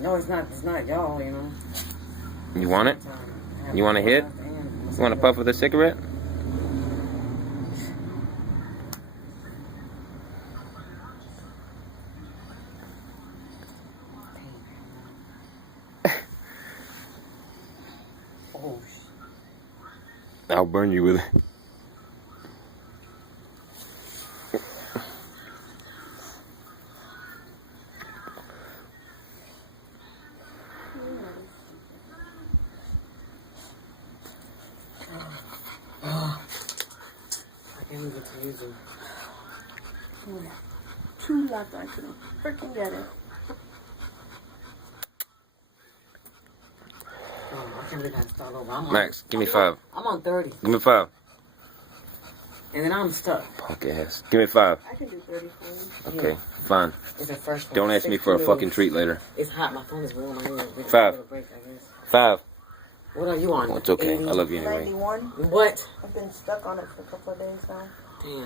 No, it's not. It's not y'all. You know. You want it? You want a hit? You want to puff with a cigarette? Oh, I'll burn you with it. I can't get to use them. Two left. I couldn't freaking get it. Oh, I can't believe I start over. I'm Max, give me 5. I'm on 30. Give me 5. And then I'm stuck. Punk ass. Give me 5. I can do 30 for you. Okay, fine. It's a fresh one. Don't ask me for a fucking treat later. It's hot. My phone is warm. I need to 5. take a break, I guess. 5. What are you on? Oh, it's okay. 80? I love you anyway. 91. What? I've been stuck on it for a couple of days now.